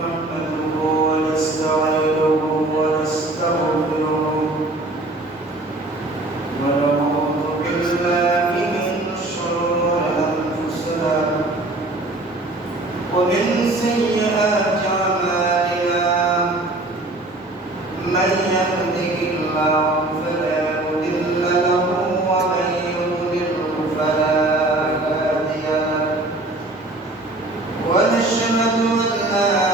نحمده ونستعينه ونستغفره ونعوذ بالله من شرور أنفسنا ومن سيئات أعمالنا من يهده الله فلا مضل له ومن يضلل فلا هادي له ونشهد أن لا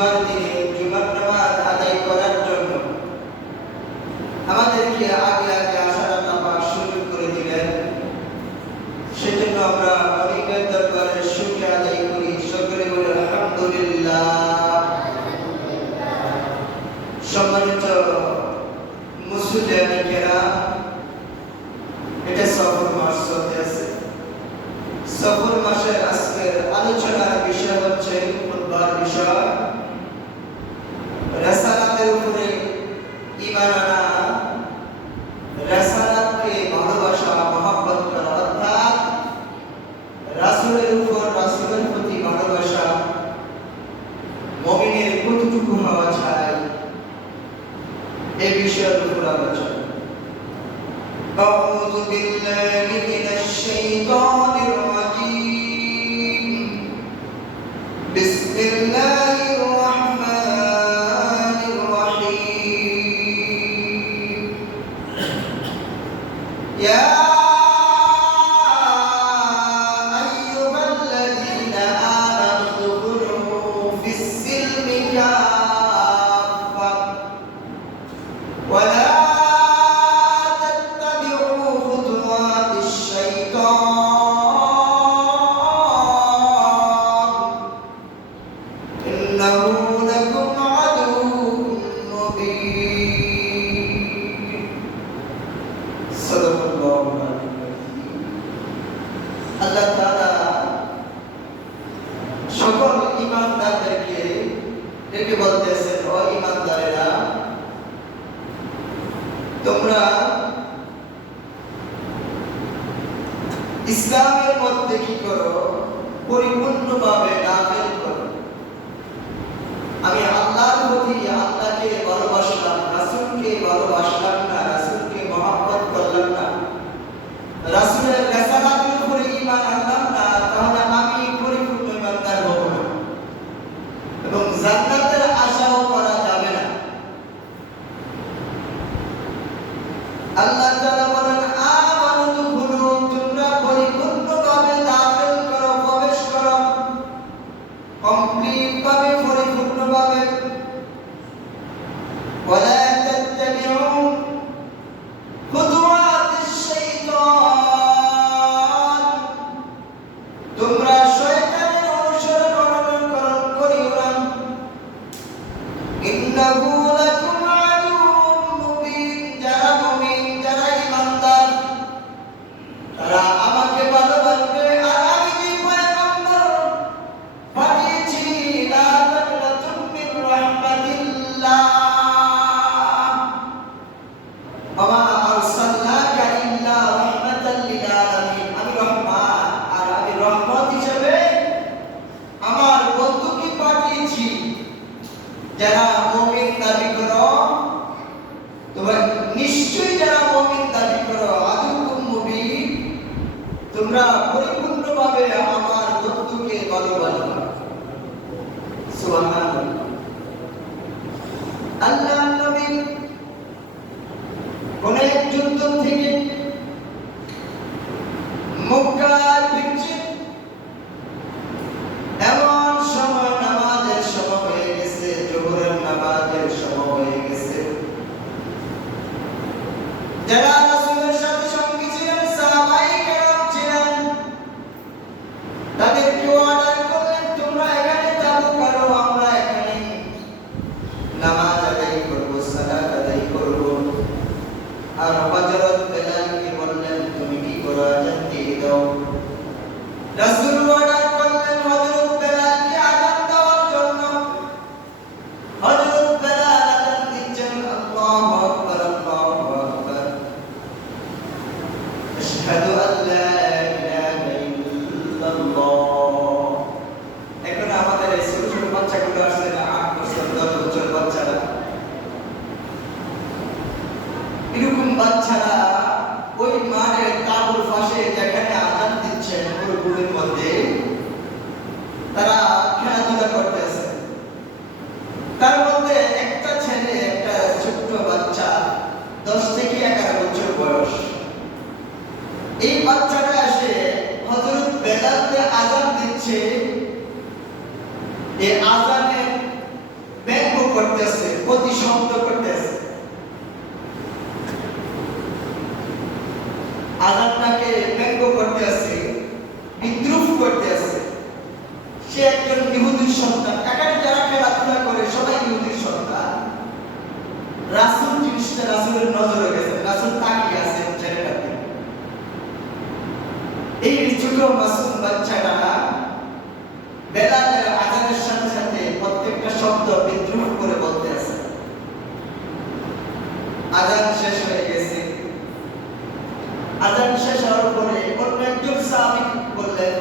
জুমার দিনে জুমার নামাজ আদায় করার জন্য আমাদেরকে আগে আগে আসার আল্লাহ পাক সুযোগ করে দিলেন। সেজন্য আমরা মালিকের দরবারে শুকরিয়া আদায় করি। সকলে বলি আলহামদুলিল্লাহ। সম্মানিত মুসলিম কেরাম, এটা সফর মাস চলতে আছে। সফর মাসের আজকের আলোচনার বিষয় হচ্ছে খুতবার বিষয় রাসালাতের উপরে ঈমান আনা, রাসালাতকে ভালোবাসা, মহব্বত করা, অর্থাৎ রাসূলের উপর, রাসূলের প্রতি ভালোবাসা মুমিনের কতটুকু হওয়া চাই, এই বিষয়ের উপর আলোচনা। أعوذ بالله من الشيطان الرجيم. بسم الله الرحمن الرحيم. يا أيها الذين آمنوا ادخلوا في السلم كافة ولا আল্লাহ তাআলা সকল ঈমানদারদেরকে ডেকে বলতেছেন, ও ঈমানদারেরা, তোমরা ইসলামের মধ্যে কি করো? পরিপূর্ণভাবে নাফিল করো। আমি আল্লাহর প্রতি আল্লাহকে ভালোবাসলাম, রাসূলকে ভালোবাসলাম না, রাসূলকে মহব্বত করলাম না, রাসূলের রিসালাতের উপরে ঈমান আনলাম না, তাহলে আমি পরিপূর্ণ ঈমানদার হব না এবং জান্নাতের আশাও করা যাবে না। আল্লাহ তাআলা বলেন, আমানু দুখুলু, তোমরা পরিপূর্ণভাবে দাখিল করো, প্রবেশ করো, কমপ্লিট ভাবে, পরিপূর্ণভাবে। ওয়ালা তাত্তাবিউ খুতুওয়াতিশ শাইতান, তোমরা শয়তানের অনুসরণ করিও না। ইন্নাহু লাকুম আদুউম মুবিন, যারা মুমিন, যারা ঈমানদার, তারা আমাকে ভালোবাসবে। আর আমি যে পয়গম্বর পাঠিয়েছি, লা তাকনাতুম মিন রাহমাতিল্লাহ, ওয়া আরসালনাকা ইল্লা রাহমাতাল লিল আলামিন, আমি রহমান আর আমি রহমত হিসেবে আমার বন্ধুকে পাঠিয়েছি। যারা মুমিন দাবি করো, তোমরা নিশ্চয়ই যারা মুমিন দাবি করো, আদুকুম মুবিন, তোমরা পরিপূর্ণভাবে আমার বন্ধুকে ভালোবাসো। সুবহানাল্লাহ। আল্লাহ নবী কোন এক যুদ্ধ থেকে মক্কায় ফিরছেন, এমন সময় নামাজের সময় হয়ে গেছে, জোহরের নামাজের সময় হয়ে গেছে। যারা রাসূলের সাথে সঙ্গী ছিলেন, সাহাবায়ে কেরাম ছিলেন, তাদেরকে অর্ডার করলেন, তোমরা এখানে তাবু করো, আমরা এখানে নামাজ আদায় করব, সালাত আদায় করব। আর হযরত বেলালকে বললেন, তুমি কি করো, আযান দিয়ে দাও। রাসূল অর্ডার করলেন হযরত বেলালকে আযান দেওয়ার জন্য। হযরত বেলাল আযান দিচ্ছেন, আল্লাহু আকবার, আল্লাহু আকবার, আশহাদু আল লা ইলাহা ইল্লাল্লাহ। এখন আমাদের এই ছোট ছোট বাচ্চাগুলো আসলে 8 বছর 10 বছর বাচ্চারা, এরকম বাচ্চারা রাসূলের নজরে গেছে, রাসূল তাকিয়ে আছেন ছেলেটাকে। এই ছোট মাসুম বাচ্চাটা বেলালের আযানের সাথে সাথে প্রত্যেকটা শব্দ বিদ্রুপ করে বলতে আছে। আযান শেষ হয়ে গেছে। আযান শেষ হওয়ার পরে অন্য একজন সাহাবী বললেন,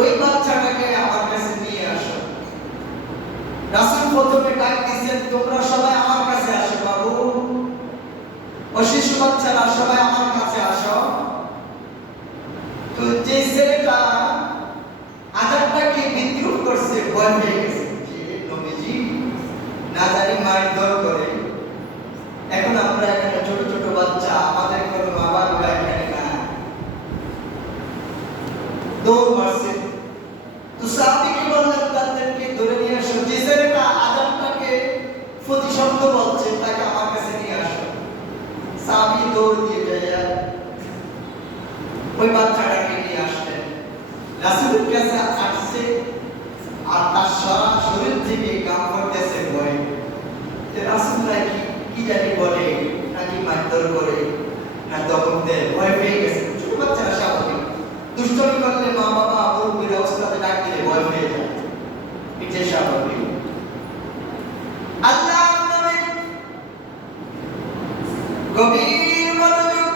ওই বাচ্চাটাকে আমার কাছে নিয়ে আসো। রাসূল প্রথমে ডাক দিয়েছেন, তোমরা সবাই আমার কাছে আসো বাবু, ও শিশু বাচ্চারা সবাই আমার কাছে আসো। তো যে ছেলেটা আযানটাকে বিদ্রুপ করছে, ভয় পেয়ে গেছে যে নবীজি না জানি মারধর করে। এখন আমরা এখানে ছোট ছোট বাচ্চা, আমাদের কোনো মা বাবা এখানে না, দৌড় মারছে। তো সাহাবীকে বললেন তাদেরকে ধরে নিয়ে আসো, যে ছেলেটা আযানটাকে প্রতিশব্দ বলছে তাকে আমার কাছে নিয়ে আসো। সাহাবী দৌড় দিয়ে যায় ওই বাচ্চাটাকে নিয়ে আসলেন। রাসূলের কাছে আসছে আর তার সারা শরীর থেকে গাম করতেছে ভয়। রাসূল নাকি কি জানি বলে, নাকি মারধর করে, না দমন দেয়, ভয় পেয়ে গেছে। ছোট বাচ্চারা স্বাভাবিক, দুষ্টমি করলে মা বাবা মুরব্বীরা ওস্তাদে ডাক দিলে ভয় পেয়ে যায়, এটা স্বাভাবিক। আল্লাহ নবী গভীর মনোযোগ,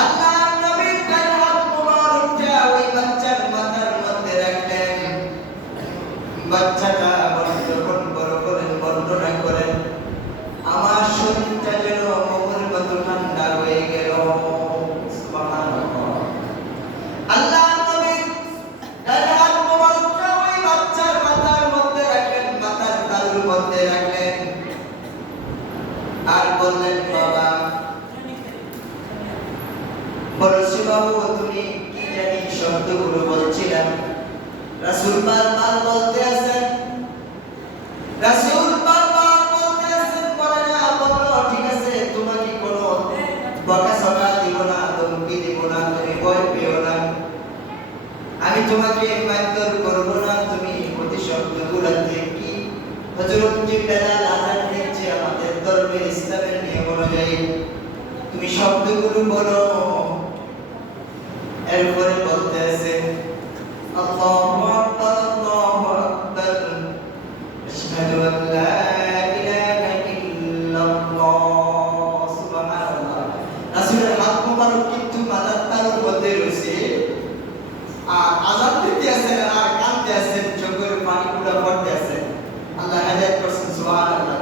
আল্লাহ নবী তার হাত মোবারকটা ওই বাচ্চার মাথার মধ্যে রাখলেন। বাচ্চাটা যখন বড় করেন বর্ণনা করেন, আমার শরীরটা যেন মোমের মতো ঠান্ডা হয়ে গেল। সুবহানাল্লাহ। আল্লাহ নবী তার হাত মোবারকটা ওই বাচ্চার মাথার মধ্যে রাখলেন, মাথার তালুর মধ্যে রাখলেন আর বললেন, বাবা বলছি বাবু তুমি কি জানি শব্দগুলো বলছিলাম। রাসূল বারবার বলতে আছেন, রাসূল বারবার বলতে আছেন, বলে না বললো ঠিক আছে, তোমাকে কোনো বকাঝকা দিব না, ধমকি দিব না, তুমি ভয় পেও না, আমি তোমাকে মারধর করব না, তুমি প্রতিশব্দগুলো কি হযরত যে বেলাল আযান দিচ্ছে আমাদের ধর্মের ইসলামের নিয়ম অনুযায়ী তুমি শব্দগুলো বলো। এরপরে বলতে আছে, আল্লাহু আকবার আল্লাহু আকবার আশহাদু আন লা ইলাহা ইল্লাল্লাহ। সুবহানাল্লাহ। রাসূলের হাত মোবারক কিন্তু মাথার তালুর মধ্যে রয়েছে আর আযান দিতে আছেন আর কাঁদতে আছেন, চোখের পানিগুলো পড়তে আছে। আল্লাহ হেদায়েত করছেন। সুবহানাল্লাহ।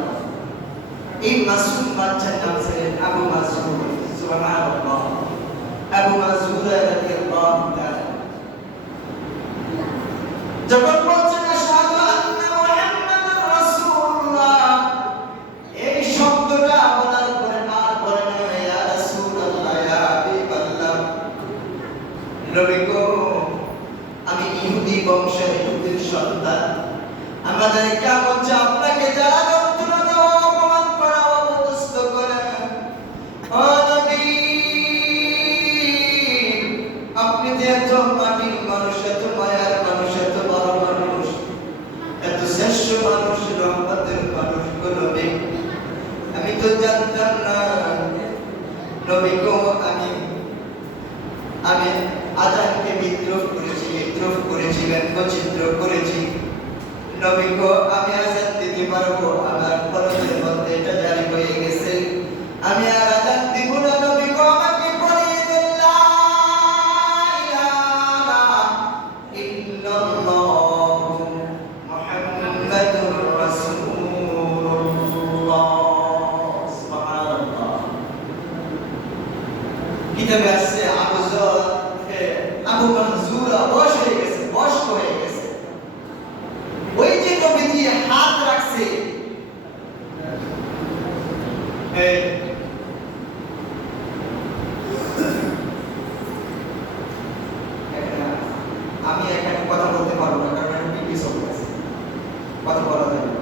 এই মাসুম বাচ্চার নাম ছিলেন আবু মাসউদ। সুবহানাল্লাহ। আবু মাসউদ রাদিয়াল্লাহু তাআলা যখন বলছেন আশহাদু আন্না মুহাম্মাদুর রাসূলুল্লাহ, এই শব্দটা বলার পরে আর বলেন ইয়া রাসূলুল্লাহ, ইয়া হাবিবাল্লাহ, নবী গো আমি ইহুদি বংশের ইহুদির সন্তান, আমাদের কাম হচ্ছে আপনাকে যারা যন্ত্রণা দেওয়া, অপমান করা, অপদস্থ করা। ও নবী আপনি যে এত মাটির মানুষ, এত মায়ার মানুষ, এত বড় মানুষ, এত শ্রেষ্ঠ মানুষ, রহমতের মানুষ গো নবী, আমি তো জানতাম না। নবী গো আমি আযানকে বিদ্রোহ করেছি, ব্যঙ্গচিত্র করেছি। নবী গো আমি আযান দিতে পারবো, আমার কলমের মধ্যে এটা জারি হয়ে গেছে, আমি আর আযান দিব না। নবী গো আমাকে পড়িয়ে দেন লা ইলাহা ইল্লাল্লাহ মুহাম্মাদুর রাসূলুল্লাহ। সুবহানাল্লাহ। কিতাবে আছে আবু মাহজুরা বয়স হয়ে গেছে, বয়স্ক হয়ে গেছে। ওই যে নবীজি হাত রাখছে, আমি এখানে কথা বলতে পারবো না, কারণ আমি পিপি সব আছে, কথা বলা যায় না।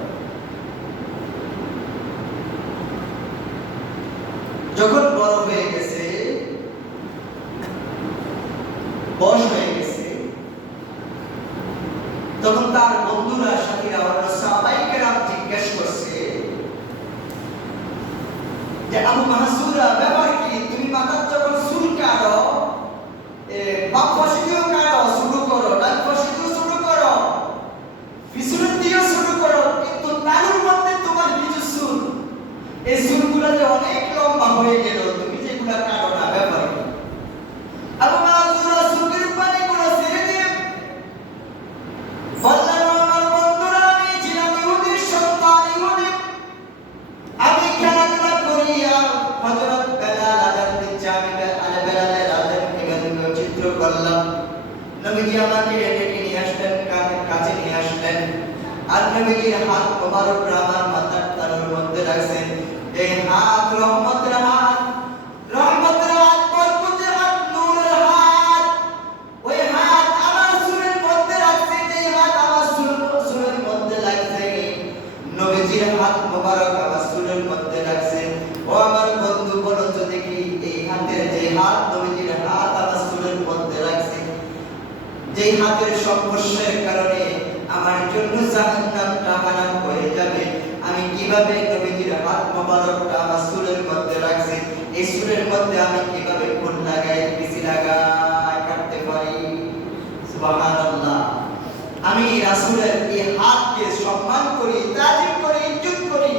যখন বড় হয়ে গেছে, বয়স হয়ে গেছে, তখন তার বন্ধুরা সাথীরা সাহাবায়ে কেরাম জিজ্ঞেস করছে, যে আবু মাহসুরা ব্যাপার কি, তুমি মাথার যখন চুল কাটো, বাম পাশে দিয়েও কাটো, শুরু করো, ডান পাশে দিয়েও শুরু করো, পিছনের দিকেও শুরু করো, কিন্তু তালুর মধ্যে তোমার কিছু চুল, এই চুলগুলো যে অনেক লম্বা হয়ে গেল, তুমি যেগুলা কাটো না, ব্যাপার কি? আবু মাহসুরা চুলের পানি গুলো ছেড়ে দিয়ে বললেন, আমার বন্ধুরা, আমি ছিলাম ইহুদির সন্তান, ইহুদি, আমি খেলাধুলা করি, আর হযরত বেলাল আযান দিচ্ছে, আমি বেলালের আযানকে চিত্র করলাম। নবীজি আমাকে ডেকে নিয়ে আসলেন, কাছে নিয়ে আসলেন, আর নবীজির হাত মোবারক আমার মাথার তালুর মধ্যে রাখছেন। এই হাত রহমতের হাত, রহমতের হাত, বরকতের হাত, নূরের হাত। ওই হাত আমার চুলের মধ্যে রাখছে, যে হাত আমার চুলের মধ্যে লাগছে, নবীজির হাত মোবারক আমার চুলের মধ্যে রাখছে। ও আমার বন্ধু, বলো তো দেখি, এই হাতের যে হাত, নবীজির হাত আমার চুলের মধ্যে রাখছে, যেই হাতের সংস্পর্শের কারণে আমার জন্য জাহান্নামটা হারাম হয়ে যাবে, আমি কিভাবে নবীজির হাত মোবারকটা আমার চুলের মধ্যে রাখছি, এই চুলের মধ্যে আমি কিভাবে ফুল লাগাই, পিসি লাগাই কাটতে পারি? সুবহানাল্লাহ। আমি রাসূলের এই হাতকে সম্মান করি, তাজিম করি, ইজ্জত করি,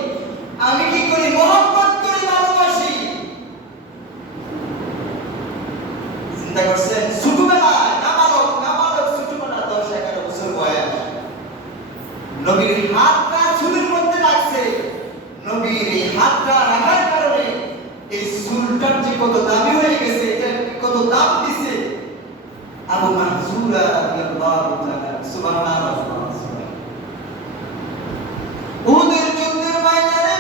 আমি কি করি? মহব্বত করি, ভালোবাসি। চিন্তা করছেন? ছোটবেলায় নাবালক ছোটবেলা 10-11 বছর বয়স, নবীর হাতটা চুলের মধ্যে রাখছে। নবীর এই হাতটা রাখার কারণে এই চুলটার যে কত দামি হয়ে গেছে, এটা কত দাম দিছে আবু মাহজুরা রাদিয়াল্লাহু তাআলা। সুবহানাল্লাহ। উহুদের যুদ্ধের ময়দানে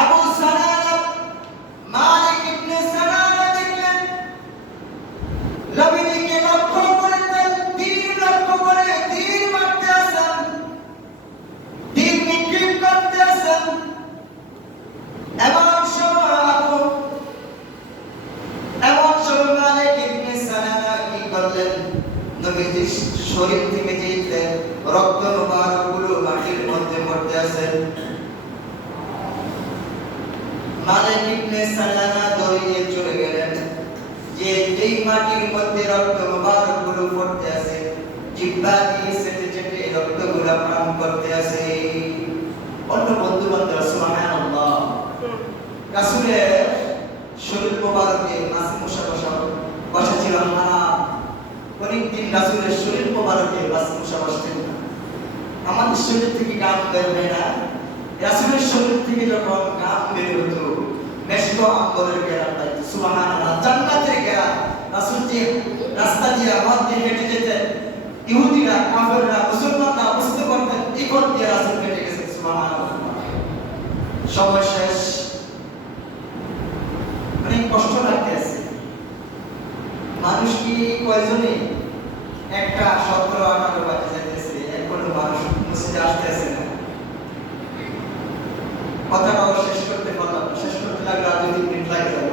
আবু সালামা মালিক ইবনে সালামা দেখলেন নবীকে লক্ষ্য করে তীর লক্ষ্য করে তীর মারতে আসেন, তীর নিক্ষেপ করতে আসেন। এমন সময় মালিক ইবনে সালামা কি করলেন? নবীজির শরীর থেকে যে রক্ত মুবারকগুলো মাটির মধ্যে পড়তে আসেন, মালিক ইবনে সালামা দৌড়িয়ে চলে গেলেন, যেই মাটির মধ্যে রক্ত মুবারকগুলো পড়তে আসে, জিহ্বা দিয়ে চেটে চেটে রক্তগুলো পান করতে আসে। অন্য বন্ধু বান্ধব, সুবহানাল্লাহ, রাসূলের শরীর মোবারকে মাসি মশা বসা ছিল হারাম। অনেকদিন রাসূলের শরীর মোবারকে মাসি মশা বসতেন না। আমাদের শরীর থেকে ঘাম বের হয় না, রাসূলের শরীর থেকে যখন ঘাম বের হতো, মেশক আম্বরের ঘেরান পাইতো। সুবহানাল্লাহ, জান্নাতের ঘেরান। রাসূল যে রাস্তা দিয়ে পথ দিয়ে হেঁটে যেতেন, ইহুদিরা, কাফেররা, মুসলমানরা বুঝতে পারতেন এই পথ দিয়ে রাসূল হেঁটে গেছেন। সুবহানাল্লাহ। সময় শেষ, অনেক কষ্ট লাগতেছে। মানুষ কি কয়জনে? 1টা 17-18 বাজে যাইতেছে, এখনো মানুষ মসজিদে আসতেছে না। কথাটাও শেষ করতে পারলাম না, শেষ করতে লাগলে 2-3 মিনিট লাগে যাবে।